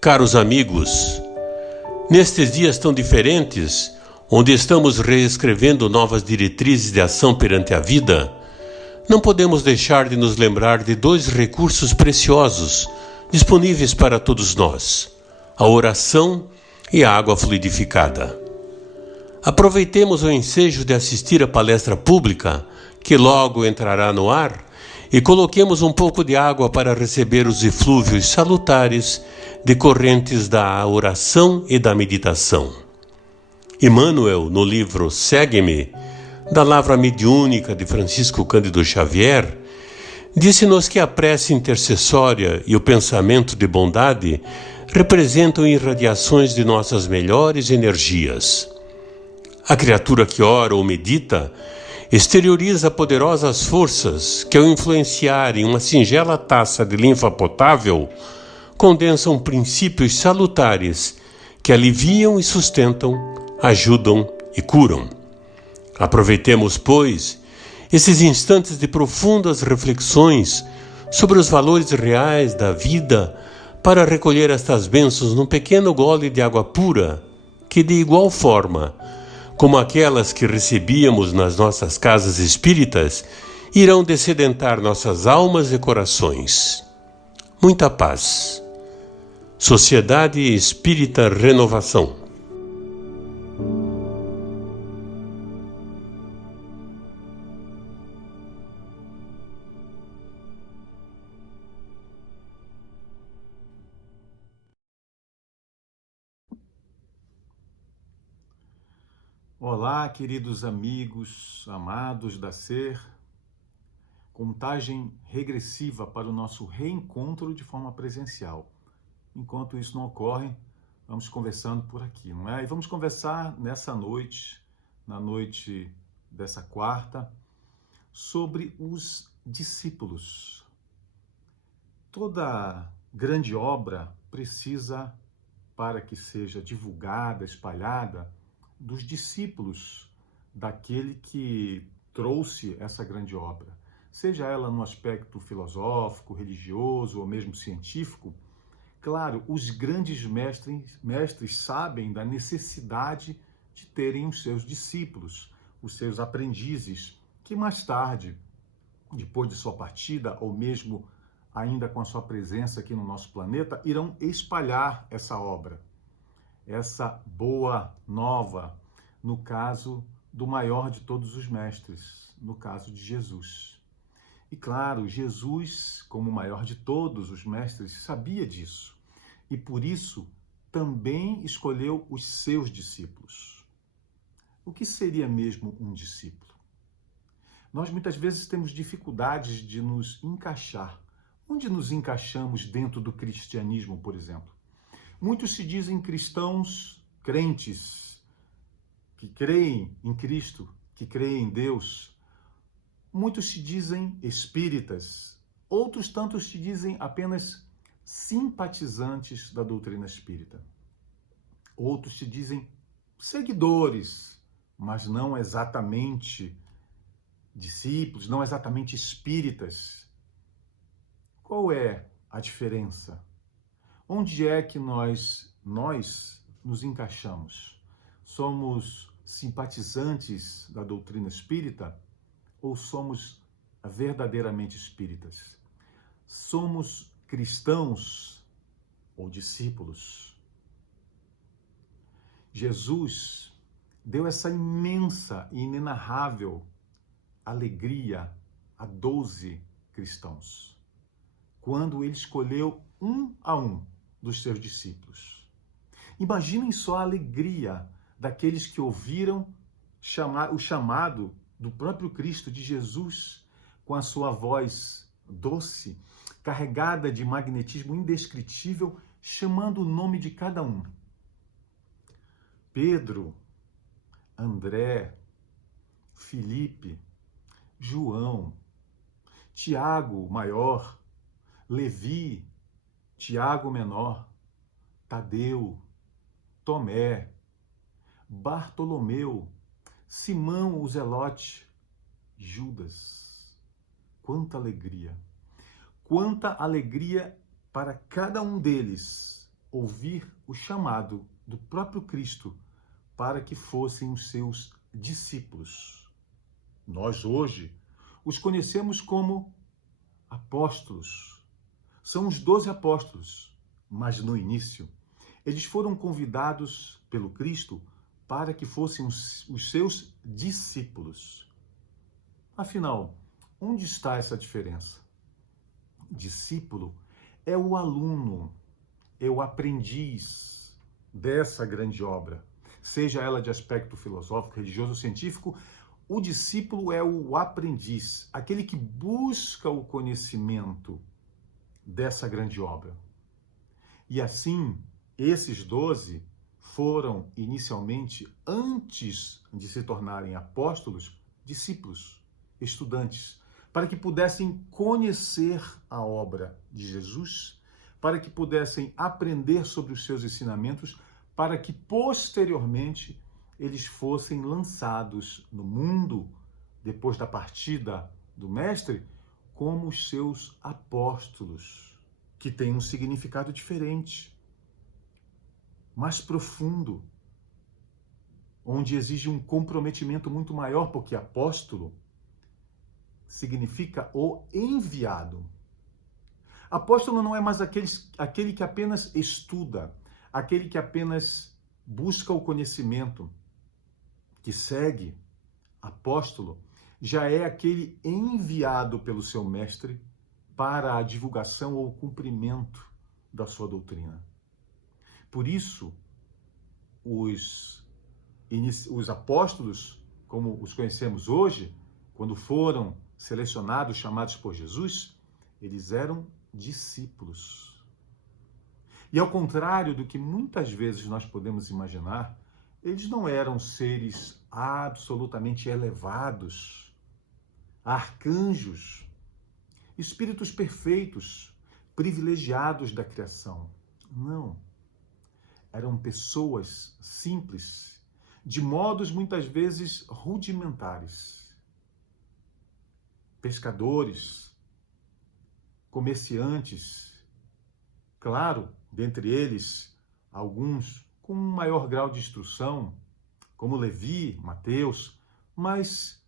Caros amigos, nestes dias tão diferentes, onde estamos reescrevendo novas diretrizes de ação perante a vida, não podemos deixar de nos lembrar de dois recursos preciosos disponíveis para todos nós: a oração e a água fluidificada. Aproveitemos o ensejo de assistir à palestra pública, que logo entrará no ar, e coloquemos um pouco de água para receber os eflúvios salutares decorrentes da oração e da meditação. Emmanuel, no livro Segue-me, da Lavra Mediúnica de Francisco Cândido Xavier, disse-nos que a prece intercessória e o pensamento de bondade representam irradiações de nossas melhores energias. A criatura que ora ou medita exterioriza poderosas forças que, ao influenciar em uma singela taça de linfa potável, condensam princípios salutares que aliviam e sustentam, ajudam e curam. Aproveitemos, pois, esses instantes de profundas reflexões sobre os valores reais da vida para recolher estas bênçãos num pequeno gole de água pura que, de igual forma como aquelas que recebíamos nas nossas casas espíritas, irão dessedentar nossas almas e corações. Muita paz. Sociedade Espírita Renovação. Olá, queridos amigos, amados da Ser. Contagem regressiva para o nosso reencontro de forma presencial. Enquanto isso não ocorre, vamos conversando por aqui, não é? E vamos conversar nessa noite, na noite dessa quarta, sobre os discípulos. Toda grande obra precisa, para que seja divulgada, espalhada, dos discípulos daquele que trouxe essa grande obra. Seja ela no aspecto filosófico, religioso ou mesmo científico, claro, os grandes mestres sabem da necessidade de terem os seus discípulos, os seus aprendizes, que mais tarde, depois de sua partida, ou mesmo ainda com a sua presença aqui no nosso planeta, irão espalhar essa obra, essa boa nova, no caso do maior de todos os mestres, no caso de Jesus. E claro, Jesus, como o maior de todos os mestres, sabia disso. E por isso também escolheu os seus discípulos. O que seria mesmo um discípulo? Nós muitas vezes temos dificuldades de nos encaixar. Onde nos encaixamos dentro do cristianismo, por exemplo? Muitos se dizem cristãos crentes, que creem em Cristo, que creem em Deus. Muitos se dizem espíritas, outros tantos se dizem apenas simpatizantes da doutrina espírita. Outros se dizem seguidores, mas não exatamente discípulos, não exatamente espíritas. Qual é a diferença? Onde é que nós nos encaixamos? Somos simpatizantes da doutrina espírita ou somos verdadeiramente espíritas? Somos cristãos ou discípulos? Jesus deu essa imensa e inenarrável alegria a 12 cristãos, quando ele escolheu um a um dos seus discípulos. Imaginem só a alegria daqueles que ouviram o chamado do próprio Cristo, de Jesus, com a sua voz doce, carregada de magnetismo indescritível, chamando o nome de cada um. Pedro, André, Filipe, João, Tiago maior, Levi, Tiago menor, Tadeu, Tomé, Bartolomeu, Simão o Zelote, Judas. quanta alegria! Quanta alegria para cada um deles ouvir o chamado do próprio Cristo para que fossem os seus discípulos. Nós hoje os conhecemos como apóstolos. São os 12 apóstolos, mas no início eles foram convidados pelo Cristo para que fossem os seus discípulos. Afinal, onde está essa diferença? Discípulo é o aluno, é o aprendiz dessa grande obra, seja ela de aspecto filosófico, religioso ou científico. O discípulo é o aprendiz, aquele que busca o conhecimento dessa grande obra. E assim, esses 12 foram inicialmente, antes de se tornarem apóstolos, discípulos, estudantes, para que pudessem conhecer a obra de Jesus, para que pudessem aprender sobre os seus ensinamentos, para que posteriormente eles fossem lançados no mundo, depois da partida do Mestre, como os seus apóstolos, que têm um significado diferente, mais profundo, onde exige um comprometimento muito maior, porque apóstolo significa o enviado. Apóstolo não é mais aquele que apenas estuda, aquele que apenas busca o conhecimento, que segue. Apóstolo já é aquele enviado pelo seu mestre para a divulgação ou cumprimento da sua doutrina. Por isso, os apóstolos, como os conhecemos hoje, quando foram selecionados, chamados por Jesus, eles eram discípulos. E ao contrário do que muitas vezes nós podemos imaginar, eles não eram seres absolutamente elevados, arcanjos, espíritos perfeitos, privilegiados da criação. Não. Eram pessoas simples, de modos muitas vezes rudimentares. Pescadores, comerciantes, claro, dentre eles, alguns com um maior grau de instrução, como Levi, Mateus, mas,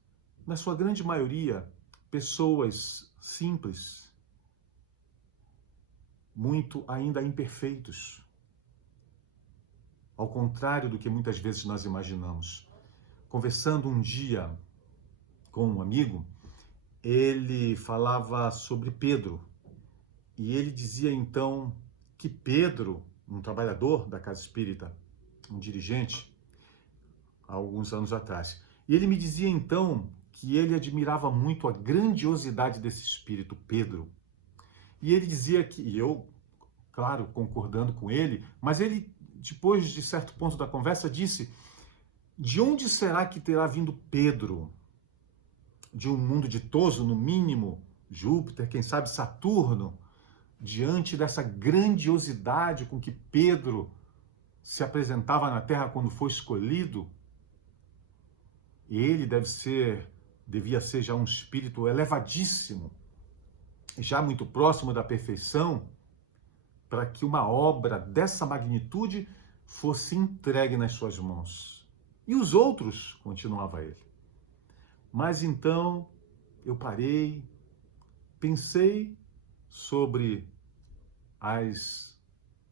na sua grande maioria, pessoas simples, muito ainda imperfeitos. Ao contrário do que muitas vezes nós imaginamos. Conversando um dia com um amigo, ele falava sobre Pedro. E ele dizia então que Pedro, um trabalhador da casa espírita, um dirigente, há alguns anos atrás, e ele me dizia então que ele admirava muito a grandiosidade desse espírito, Pedro. E ele dizia que, e eu, claro, concordando com ele, mas ele, depois de certo ponto da conversa, disse: de onde será que terá vindo Pedro? De um mundo ditoso, no mínimo, Júpiter, quem sabe Saturno, diante dessa grandiosidade com que Pedro se apresentava na Terra quando foi escolhido. Ele devia ser já um espírito elevadíssimo, já muito próximo da perfeição, para que uma obra dessa magnitude fosse entregue nas suas mãos. E os outros, continuava ele. Mas então eu parei, pensei sobre as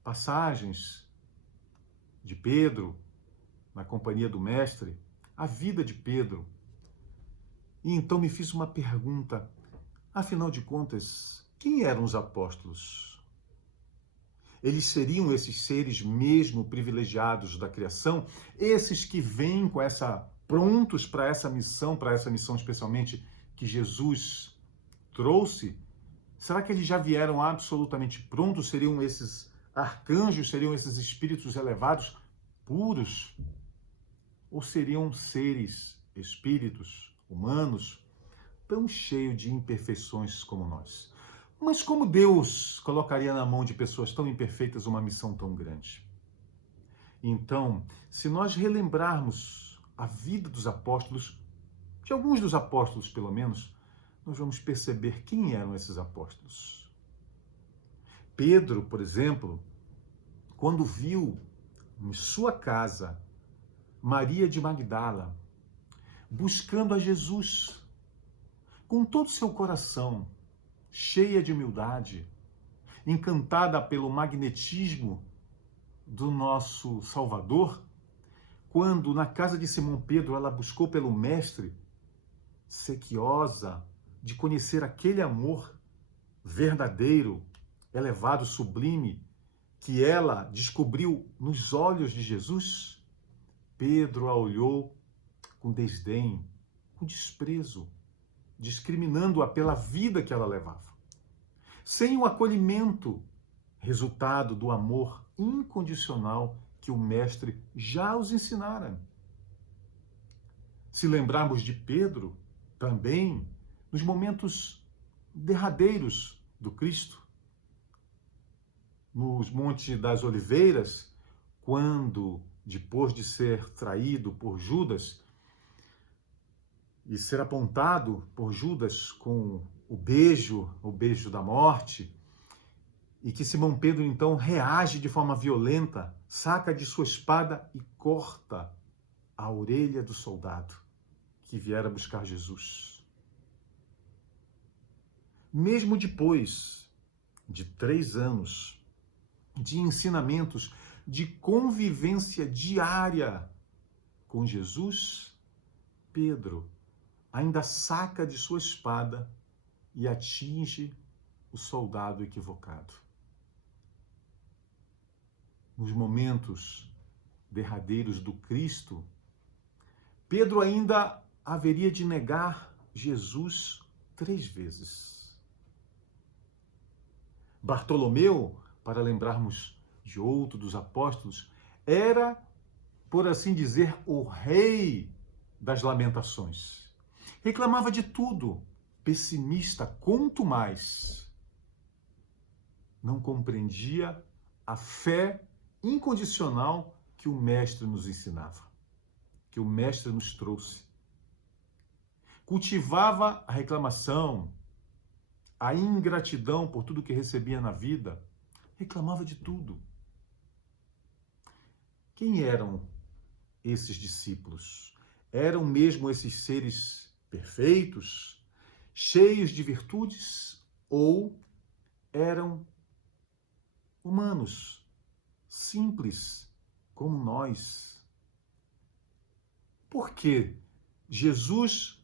passagens de Pedro na companhia do Mestre, a vida de Pedro. E então me fiz uma pergunta: afinal de contas, quem eram os apóstolos? Eles seriam esses seres mesmo privilegiados da criação, esses que vêm com prontos para essa missão especialmente que Jesus trouxe? Será que eles já vieram absolutamente prontos? Seriam esses arcanjos, seriam esses espíritos elevados, puros? Ou seriam seres, espíritos, humanos, tão cheios de imperfeições como nós? Mas como Deus colocaria na mão de pessoas tão imperfeitas uma missão tão grande? Então, se nós relembrarmos a vida dos apóstolos, de alguns dos apóstolos pelo menos, nós vamos perceber quem eram esses apóstolos. Pedro, por exemplo, quando viu em sua casa Maria de Magdala buscando a Jesus com todo o seu coração, cheia de humildade, encantada pelo magnetismo do nosso Salvador, quando na casa de Simão Pedro ela buscou pelo Mestre, sequiosa de conhecer aquele amor verdadeiro, elevado, sublime, que ela descobriu nos olhos de Jesus, Pedro a olhou com desdém, com desprezo, discriminando-a pela vida que ela levava. Sem o acolhimento, resultado do amor incondicional que o Mestre já os ensinara. Se lembrarmos de Pedro, também, nos momentos derradeiros do Cristo, nos Montes das Oliveiras, quando, depois de ser traído por Judas e ser apontado por Judas com o beijo da morte, e que Simão Pedro então reage de forma violenta, saca de sua espada e corta a orelha do soldado que viera buscar Jesus. Mesmo depois de 3 anos de ensinamentos, de convivência diária com Jesus, Pedro ainda saca de sua espada e atinge o soldado equivocado. Nos momentos derradeiros do Cristo, Pedro ainda haveria de negar Jesus 3 vezes. Bartolomeu, para lembrarmos de outro dos apóstolos, era, por assim dizer, o rei das lamentações. Reclamava de tudo, pessimista quanto mais. Não compreendia a fé incondicional que o Mestre nos ensinava, que o Mestre nos trouxe. Cultivava a reclamação, a ingratidão por tudo que recebia na vida, reclamava de tudo. Quem eram esses discípulos? Eram mesmo esses seres perfeitos, cheios de virtudes, ou eram humanos, simples, como nós? Por que Jesus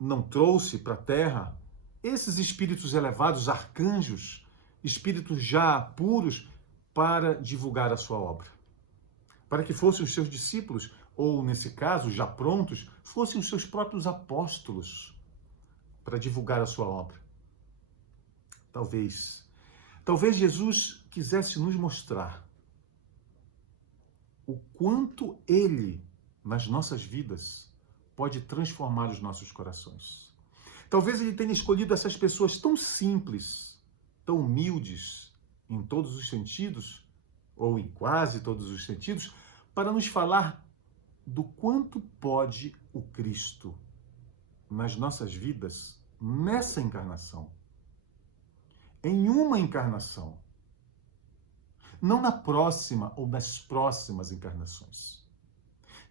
não trouxe para a terra esses espíritos elevados, arcanjos, espíritos já puros, para divulgar a sua obra? Para que fossem os seus discípulos, ou nesse caso, já prontos, fossem os seus próprios apóstolos, para divulgar a sua obra. Talvez Jesus quisesse nos mostrar o quanto Ele, nas nossas vidas, pode transformar os nossos corações. Talvez Ele tenha escolhido essas pessoas tão simples, tão humildes, em todos os sentidos, ou em quase todos os sentidos, para nos falar do quanto pode o Cristo nas nossas vidas, nessa encarnação. Em uma encarnação. Não na próxima ou nas próximas encarnações.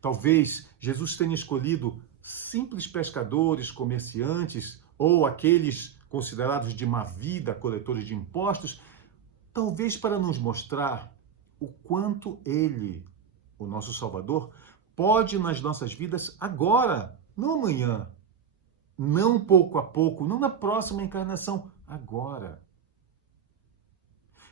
Talvez Jesus tenha escolhido simples pescadores, comerciantes, ou aqueles considerados de má vida, coletores de impostos, talvez para nos mostrar o quanto Ele, o nosso Salvador, pode nas nossas vidas agora, não amanhã, não pouco a pouco, não na próxima encarnação, agora.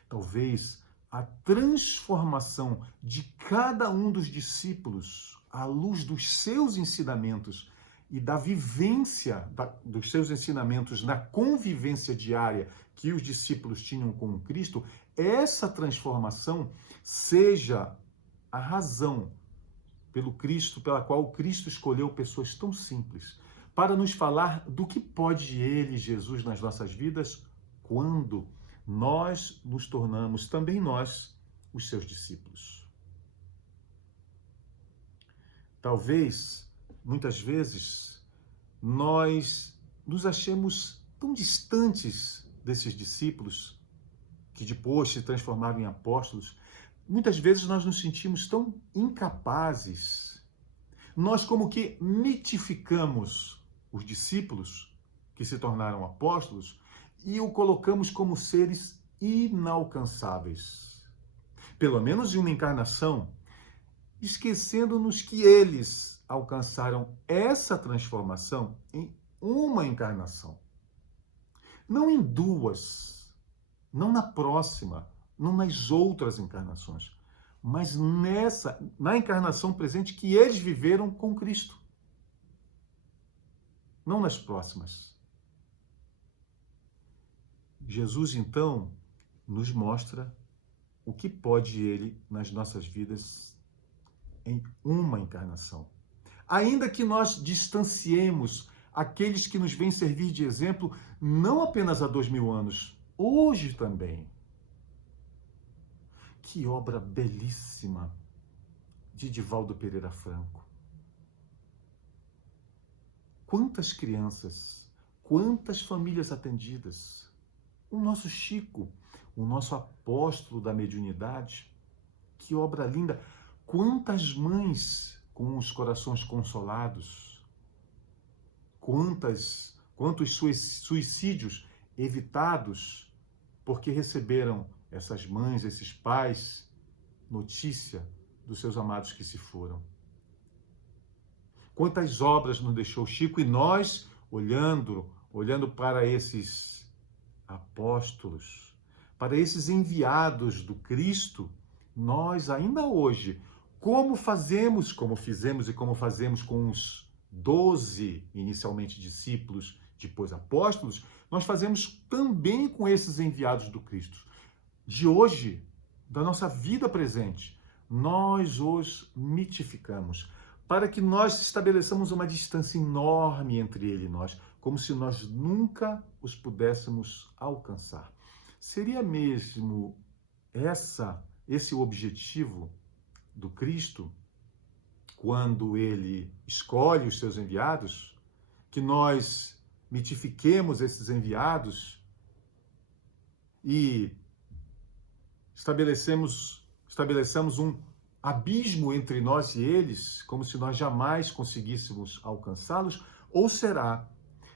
Talvez a transformação de cada um dos discípulos à luz dos seus ensinamentos e da vivência dos seus ensinamentos na convivência diária que os discípulos tinham com o Cristo, essa transformação seja a razão pela qual o Cristo escolheu pessoas tão simples para nos falar do que pode Ele, Jesus, nas nossas vidas, quando nós nos tornamos, também nós, os seus discípulos. Talvez, muitas vezes, nós nos achemos tão distantes desses discípulos que depois se transformaram em apóstolos. Muitas vezes nós nos sentimos tão incapazes. Nós como que mitificamos os discípulos que se tornaram apóstolos e o colocamos como seres inalcançáveis. Pelo menos em uma encarnação, esquecendo-nos que eles alcançaram essa transformação em uma encarnação. Não em duas, não na próxima, não nas outras encarnações, mas na encarnação presente que eles viveram com Cristo. Não nas próximas. Jesus, então, nos mostra o que pode ele nas nossas vidas em uma encarnação. Ainda que nós distanciemos aqueles que nos vêm servir de exemplo, não apenas há 2000 anos, hoje também. Que obra belíssima de Divaldo Pereira Franco. Quantas crianças, quantas famílias atendidas. O nosso Chico, o nosso apóstolo da mediunidade. Que obra linda. Quantas mães com os corações consolados. Quantos suicídios evitados porque receberam essas mães, esses pais, notícia dos seus amados que se foram. Quantas obras nos deixou Chico e nós, olhando para esses apóstolos, para esses enviados do Cristo, nós ainda hoje, como fizemos e como fazemos com os 12 inicialmente discípulos, depois apóstolos, nós fazemos também com esses enviados do Cristo. De hoje, da nossa vida presente, nós os mitificamos, para que nós estabeleçamos uma distância enorme entre ele e nós, como se nós nunca os pudéssemos alcançar. Seria mesmo esse o objetivo do Cristo, quando ele escolhe os seus enviados, que nós mitifiquemos esses enviados e estabelecemos um abismo entre nós e eles, como se nós jamais conseguíssemos alcançá-los? Ou será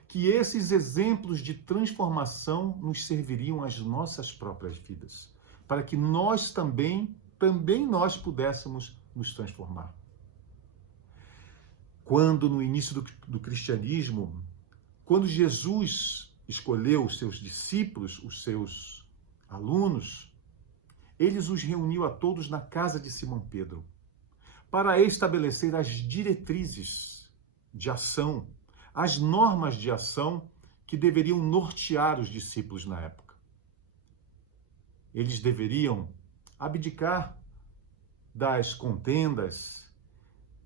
que esses exemplos de transformação nos serviriam às nossas próprias vidas, para que nós também nós pudéssemos nos transformar? Quando no início do cristianismo, quando Jesus escolheu os seus discípulos, os seus alunos, eles os reuniu a todos na casa de Simão Pedro, para estabelecer as diretrizes de ação, as normas de ação que deveriam nortear os discípulos na época. Eles deveriam abdicar das contendas,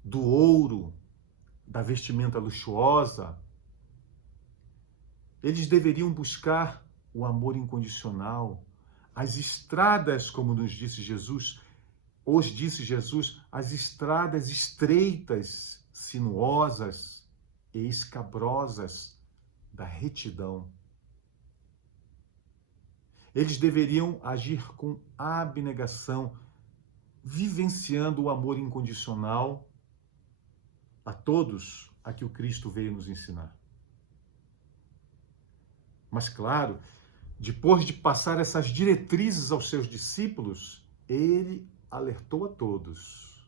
do ouro, da vestimenta luxuosa. Eles deveriam buscar o amor incondicional, as estradas, como nos disse Jesus, as estradas estreitas, sinuosas e escabrosas da retidão. Eles deveriam agir com abnegação, vivenciando o amor incondicional a todos a que o Cristo veio nos ensinar. Mas, claro, depois de passar essas diretrizes aos seus discípulos, ele alertou a todos.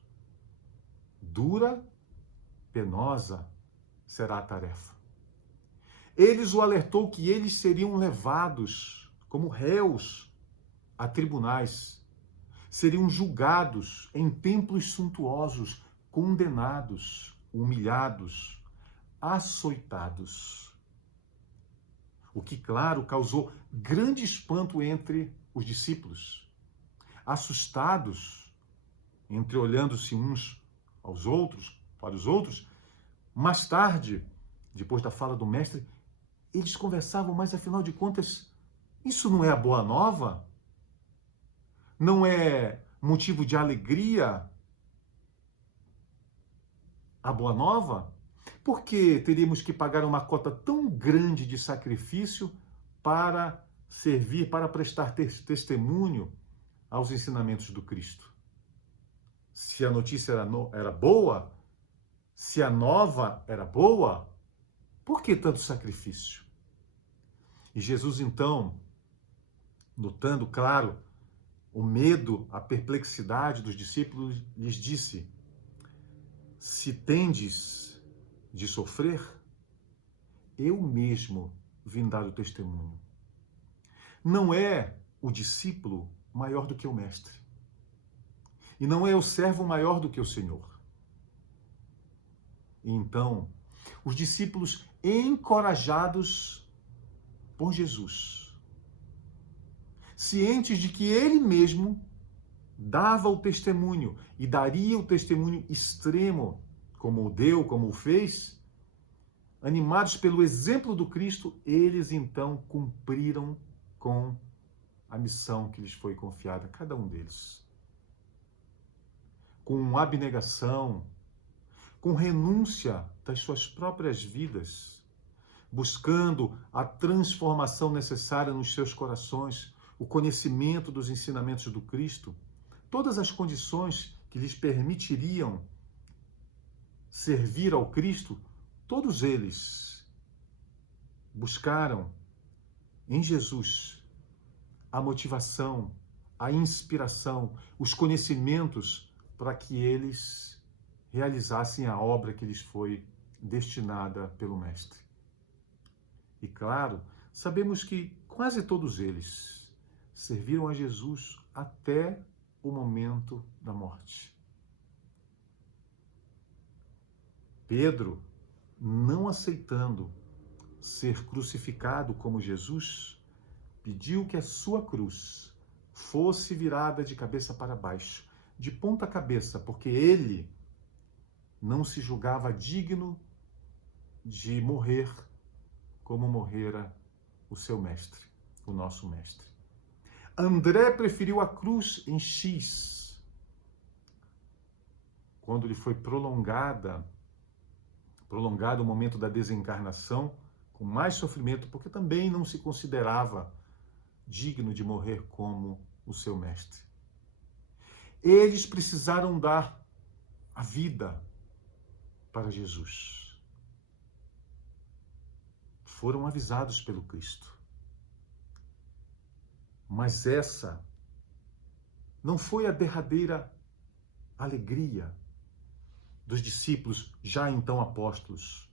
Dura, penosa será a tarefa. Eles o alertou que eles seriam levados como réus a tribunais, seriam julgados em templos suntuosos, condenados, humilhados, açoitados. O que, claro, causou grande espanto entre os discípulos, assustados, entreolhando-se uns aos outros, para os outros. Mais tarde, depois da fala do mestre, eles conversavam, mas afinal de contas, isso não é a boa nova? Não é motivo de alegria a boa nova? Por que teríamos que pagar uma cota tão grande de sacrifício para servir, para prestar testemunho aos ensinamentos do Cristo? Se a notícia era boa, se a nova era boa, por que tanto sacrifício? E Jesus, então, notando, claro, o medo, a perplexidade dos discípulos, lhes disse: se tendes de sofrer, eu mesmo vim dar o testemunho. Não é o discípulo maior do que o mestre. E não é o servo maior do que o Senhor. E então, os discípulos, encorajados por Jesus, cientes de que ele mesmo dava o testemunho e daria o testemunho extremo, como o deu, como o fez, animados pelo exemplo do Cristo, eles então cumpriram com a missão que lhes foi confiada, cada um deles. Com abnegação, com renúncia das suas próprias vidas, buscando a transformação necessária nos seus corações, o conhecimento dos ensinamentos do Cristo, todas as condições que lhes permitiriam servir ao Cristo, todos eles buscaram em Jesus a motivação, a inspiração, os conhecimentos para que eles realizassem a obra que lhes foi destinada pelo Mestre. E claro, sabemos que quase todos eles serviram a Jesus até o momento da morte. Pedro, não aceitando ser crucificado como Jesus, pediu que a sua cruz fosse virada de cabeça para baixo, de ponta cabeça, porque ele não se julgava digno de morrer como morrera o seu mestre, o nosso mestre. André preferiu a cruz em X, quando lhe foi prolongado o momento da desencarnação, com mais sofrimento, porque também não se considerava digno de morrer como o seu mestre. Eles precisaram dar a vida para Jesus. Foram avisados pelo Cristo. Mas essa não foi a derradeira alegria dos discípulos, já então apóstolos.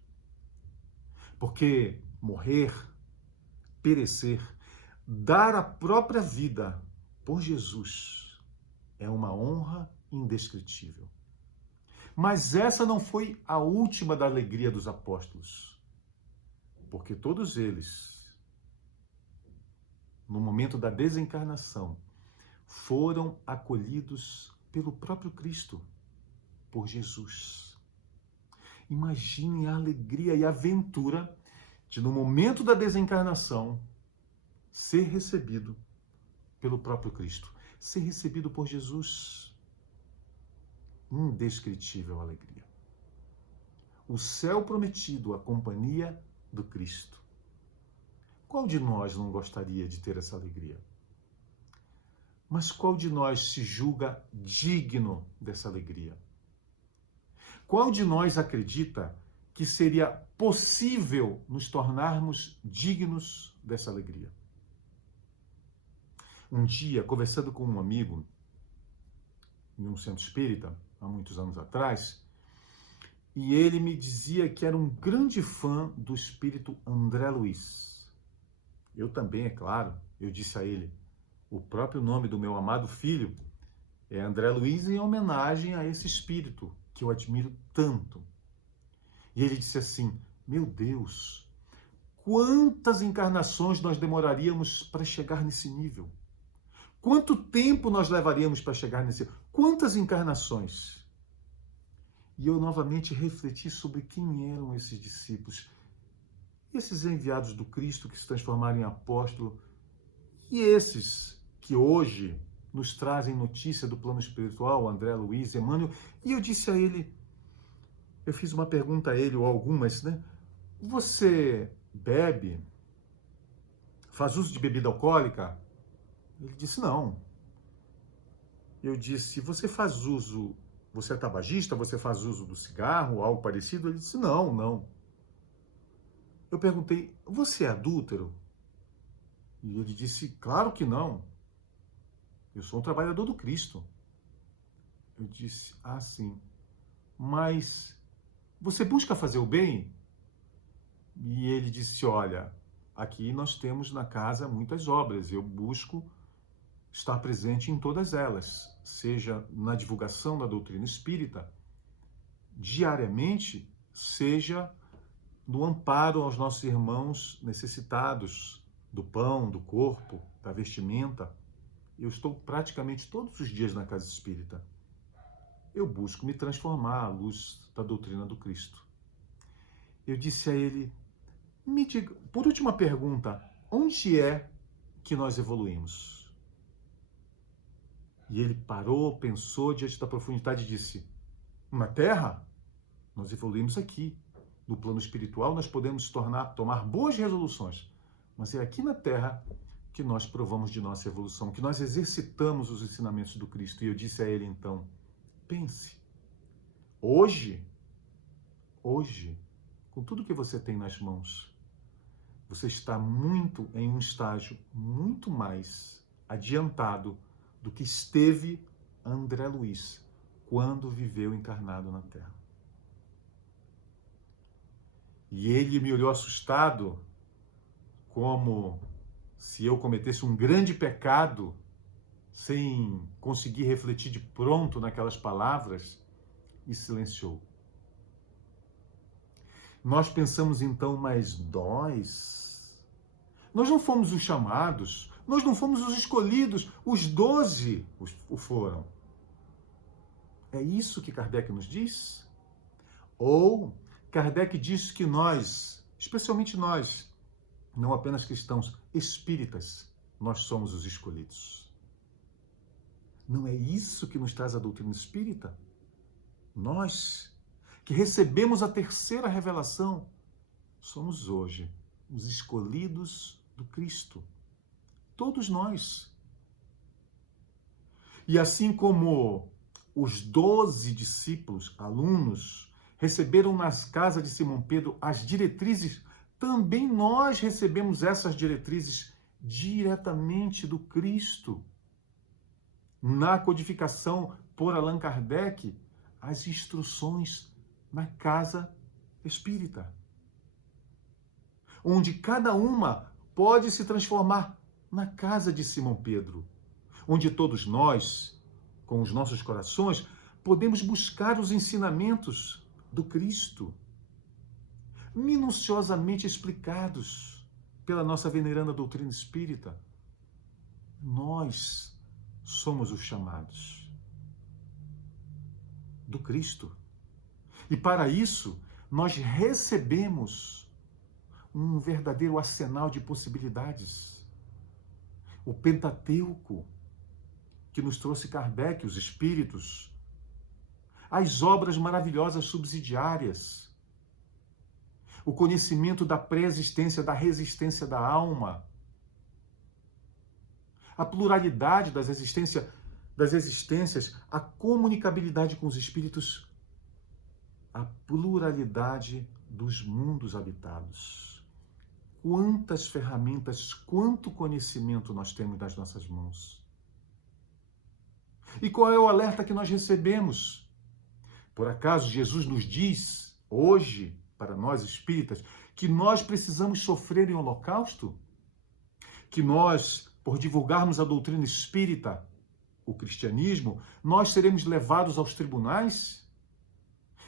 Porque morrer, perecer, dar a própria vida por Jesus é uma honra indescritível. Mas essa não foi a última da alegria dos apóstolos. Porque todos eles, no momento da desencarnação, foram acolhidos pelo próprio Cristo, por Jesus. Imagine a alegria e a aventura de, no momento da desencarnação, ser recebido pelo próprio Cristo, ser recebido por Jesus. Indescritível alegria. O céu prometido, a companhia do Cristo. Qual de nós não gostaria de ter essa alegria? Mas qual de nós se julga digno dessa alegria? Qual de nós acredita que seria possível nos tornarmos dignos dessa alegria? Um dia, conversando com um amigo em um centro espírita, há muitos anos atrás, e ele me dizia que era um grande fã do espírito André Luiz. Eu também, é claro, eu disse a ele, o próprio nome do meu amado filho é André Luiz em homenagem a esse espírito que eu admiro tanto. E ele disse assim, meu Deus, quantas encarnações nós demoraríamos para chegar nesse nível? Quanto tempo nós levaríamos para chegar nesse nível? Quantas encarnações? E eu novamente refleti sobre quem eram esses discípulos, esses enviados do Cristo que se transformaram em apóstolo, e esses que hoje nos trazem notícia do plano espiritual, André Luiz, Emmanuel. E eu disse a ele, eu fiz uma pergunta a ele, ou algumas, né? Você bebe? Faz uso de bebida alcoólica? Ele disse, não. Eu disse, você é tabagista? Você faz uso do cigarro, algo parecido? Ele disse, não, não. Eu perguntei, você é adúltero? E ele disse, claro que não. Eu sou um trabalhador do Cristo. Eu disse, ah, sim. Mas você busca fazer o bem? E ele disse, olha, aqui nós temos na casa muitas obras. Eu busco estar presente em todas elas, seja na divulgação da doutrina espírita, diariamente, seja no amparo aos nossos irmãos necessitados do pão, do corpo, da vestimenta. Eu estou praticamente todos os dias na casa espírita. Eu busco me transformar à luz da doutrina do Cristo. Eu disse a ele, me diga, por última pergunta, onde é que nós evoluímos? E ele parou, pensou diante da profundidade e disse, na Terra, nós evoluímos aqui. No plano espiritual, nós podemos tomar boas resoluções. Mas é aqui na Terra que nós provamos de nossa evolução, que nós exercitamos os ensinamentos do Cristo. E eu disse a ele, então, pense, hoje, com tudo que você tem nas mãos, você está em um estágio muito mais adiantado do que esteve André Luiz quando viveu encarnado na Terra. E ele me olhou assustado, como se eu cometesse um grande pecado, sem conseguir refletir de pronto naquelas palavras, e silenciou. Nós pensamos então, mas nós não fomos os chamados, nós não fomos os escolhidos, os 12 o foram. É isso que Kardec nos diz? Ou Kardec diz que nós, especialmente nós, não apenas cristãos, espíritas, nós somos os escolhidos. Não é isso que nos traz a doutrina espírita? Nós, que recebemos a terceira revelação, somos hoje os escolhidos do Cristo. Todos nós. E assim como os 12 discípulos, alunos, receberam nas casas de Simão Pedro as diretrizes, também nós recebemos essas diretrizes diretamente do Cristo. Na codificação por Allan Kardec, as instruções na casa espírita, onde cada uma pode se transformar na casa de Simão Pedro, onde todos nós, com os nossos corações, podemos buscar os ensinamentos do Cristo, minuciosamente explicados pela nossa veneranda doutrina espírita. Nós somos os chamados do Cristo. E para isso, nós recebemos um verdadeiro arsenal de possibilidades. O Pentateuco, que nos trouxe Kardec, os Espíritos, as obras maravilhosas subsidiárias, o conhecimento da pré-existência, da resistência da alma, a pluralidade das existências, a comunicabilidade com os Espíritos, a pluralidade dos mundos habitados. Quantas ferramentas, quanto conhecimento nós temos nas nossas mãos. E qual é o alerta que nós recebemos? Por acaso Jesus nos diz, hoje, para nós espíritas, que nós precisamos sofrer em holocausto? Que nós, por divulgarmos a doutrina espírita, o cristianismo, nós seremos levados aos tribunais?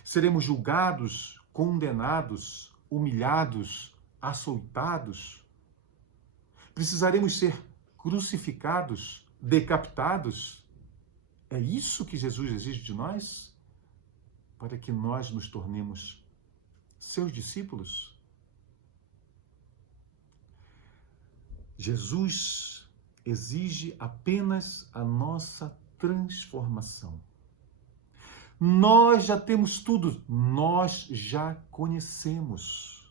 Seremos julgados, condenados, humilhados, açoitados? Precisaremos ser crucificados, decapitados? É isso que Jesus exige de nós? Para que nós nos tornemos seus discípulos? Jesus exige apenas a nossa transformação. Nós já temos tudo, nós já conhecemos.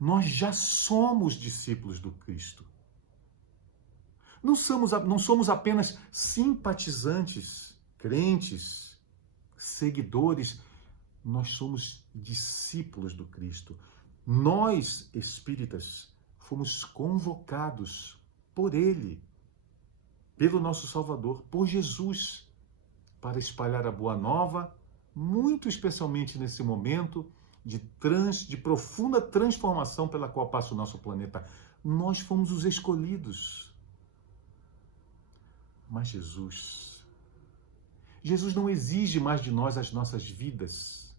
Nós já somos discípulos do Cristo. Não somos apenas simpatizantes, crentes, seguidores. Nós somos discípulos do Cristo. Nós, espíritas, fomos convocados por Ele, pelo nosso Salvador, por Jesus, para espalhar a boa nova, muito especialmente nesse momento de profunda transformação pela qual passa o nosso planeta. Nós fomos os escolhidos. Mas Jesus não exige mais de nós as nossas vidas,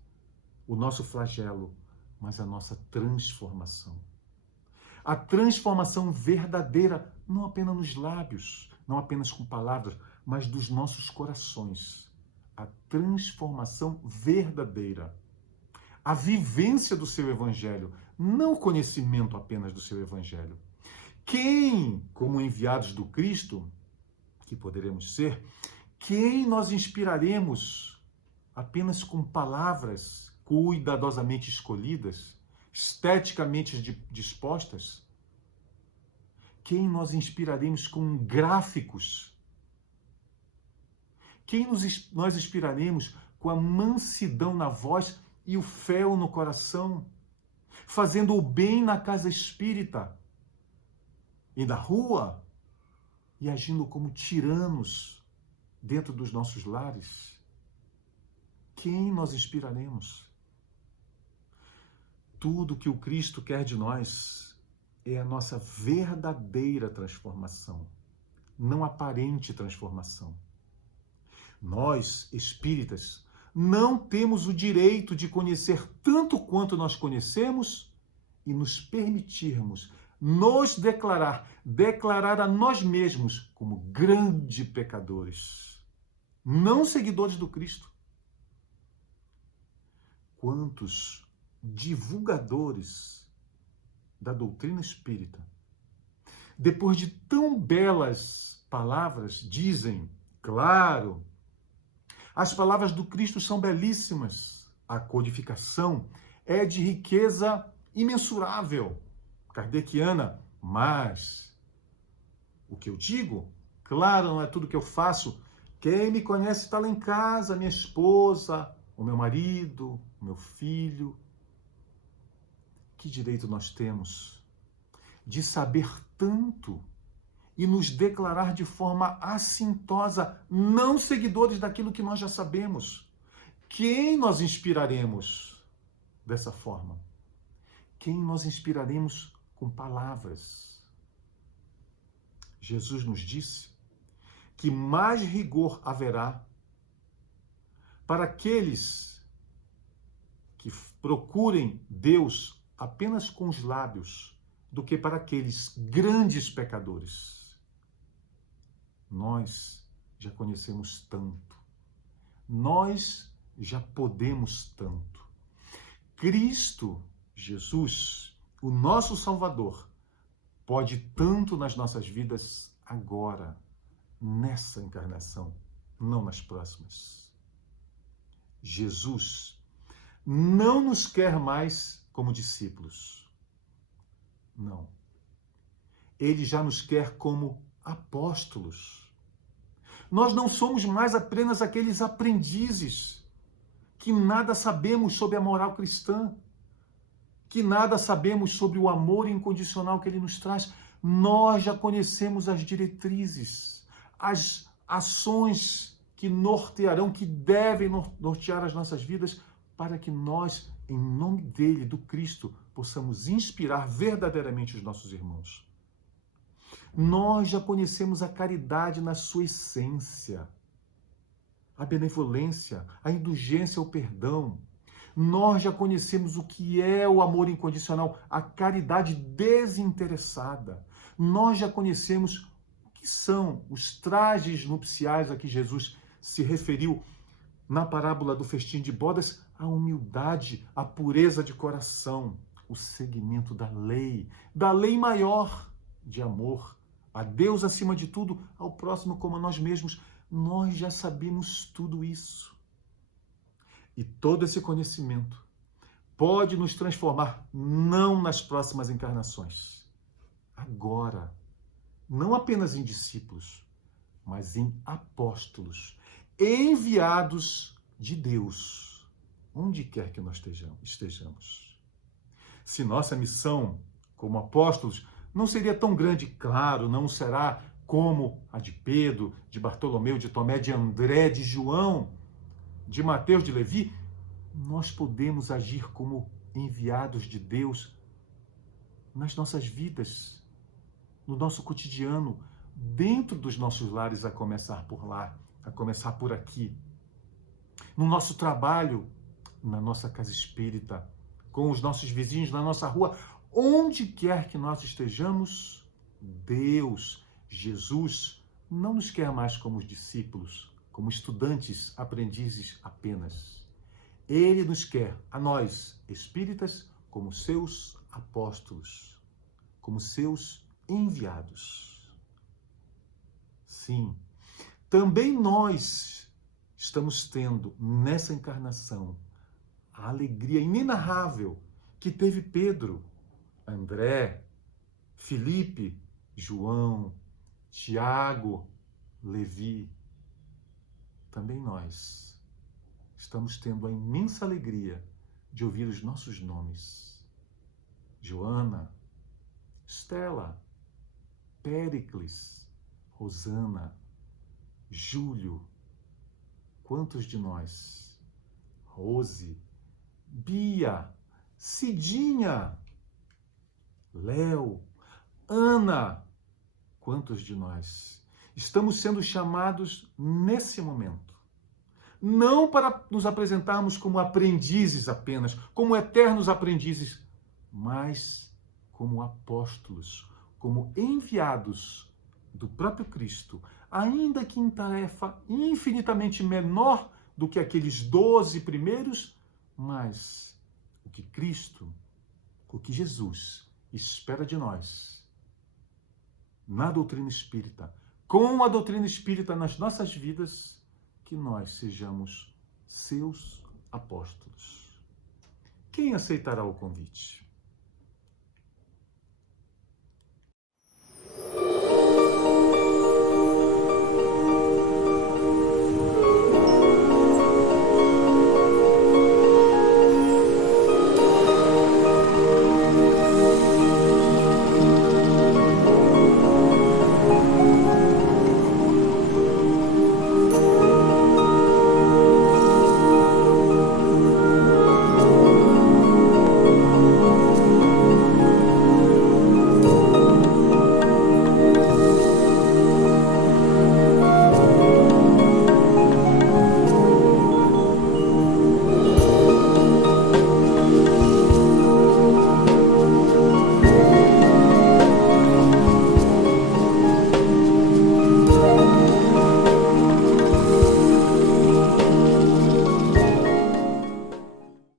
o nosso flagelo, mas a nossa transformação. A transformação verdadeira, não apenas nos lábios, não apenas com palavras, mas dos nossos corações. A transformação verdadeira. A vivência do seu Evangelho, não o conhecimento apenas do seu Evangelho. Quem, como enviados do Cristo, que poderemos ser, quem nós inspiraremos apenas com palavras cuidadosamente escolhidas, esteticamente dispostas? Quem nós inspiraremos com gráficos? Quem nós inspiraremos com a mansidão na voz e o fel no coração, fazendo o bem na casa espírita e na rua, e agindo como tiranos dentro dos nossos lares? Quem nós inspiraremos? Tudo que o Cristo quer de nós é a nossa verdadeira transformação, não aparente transformação. Nós, espíritas, não temos o direito de conhecer tanto quanto nós conhecemos e nos permitirmos nos declarar a nós mesmos como grandes pecadores, não seguidores do Cristo. Quantos divulgadores da doutrina espírita, depois de tão belas palavras, dizem, claro, as palavras do Cristo são belíssimas, a codificação é de riqueza imensurável, kardeciana, mas o que eu digo, claro, não é tudo que eu faço. Quem me conhece está lá em casa, minha esposa, o meu marido, o meu filho. Que direito nós temos de saber tanto e nos declarar de forma assintosa, não seguidores daquilo que nós já sabemos? Quem nós inspiraremos dessa forma? Quem nós inspiraremos com palavras? Jesus nos disse que mais rigor haverá para aqueles que procurem Deus apenas com os lábios do que para aqueles grandes pecadores. Nós já conhecemos tanto. Nós já podemos tanto. Cristo, Jesus, o nosso Salvador, pode tanto nas nossas vidas agora, nessa encarnação, não nas próximas. Jesus não nos quer mais como discípulos. Não. Ele já nos quer como apóstolos. Nós não somos mais apenas aqueles aprendizes que nada sabemos sobre a moral cristã, que nada sabemos sobre o amor incondicional que ele nos traz. Nós já conhecemos as diretrizes, as ações que nortearão, que devem nortear as nossas vidas, para que nós, em nome dele, do Cristo, possamos inspirar verdadeiramente os nossos irmãos. Nós já conhecemos a caridade na sua essência, a benevolência, a indulgência, o perdão. Nós já conhecemos o que é o amor incondicional, a caridade desinteressada. Nós já conhecemos o que são os trajes nupciais a que Jesus se referiu na parábola do festim de bodas, a humildade, a pureza de coração, o seguimento da lei maior de amor, a Deus acima de tudo, ao próximo como a nós mesmos. Nós já sabemos tudo isso. E todo esse conhecimento pode nos transformar não nas próximas encarnações, agora, não apenas em discípulos, mas em apóstolos, enviados de Deus, onde quer que nós estejamos. Se nossa missão como apóstolos não seria tão grande, claro, não será como a de Pedro, de Bartolomeu, de Tomé, de André, de João, de Mateus, de Levi, nós podemos agir como enviados de Deus nas nossas vidas, no nosso cotidiano, dentro dos nossos lares, a começar por lá, a começar por aqui, no nosso trabalho, na nossa casa espírita, com os nossos vizinhos, na nossa rua, onde quer que nós estejamos, Deus, Jesus, não nos quer mais como discípulos, como estudantes, aprendizes apenas. Ele nos quer, a nós, espíritas, como seus apóstolos, como seus enviados. Sim, também nós estamos tendo nessa encarnação a alegria inenarrável que teve Pedro, André, Felipe, João, Tiago, Levi. Também nós estamos tendo a imensa alegria de ouvir os nossos nomes. Joana, Estela, Péricles, Rosana, Júlio. Quantos de nós? Rose, Bia, Cidinha, Léo, Ana. Quantos de nós estamos sendo chamados nesse momento? Não para nos apresentarmos como aprendizes apenas, como eternos aprendizes, mas como apóstolos, como enviados do próprio Cristo, ainda que em tarefa infinitamente menor do que aqueles 12 primeiros, mas o que Cristo, o que Jesus espera de nós, na doutrina espírita, com a doutrina espírita nas nossas vidas, que nós sejamos seus apóstolos. Quem aceitará o convite?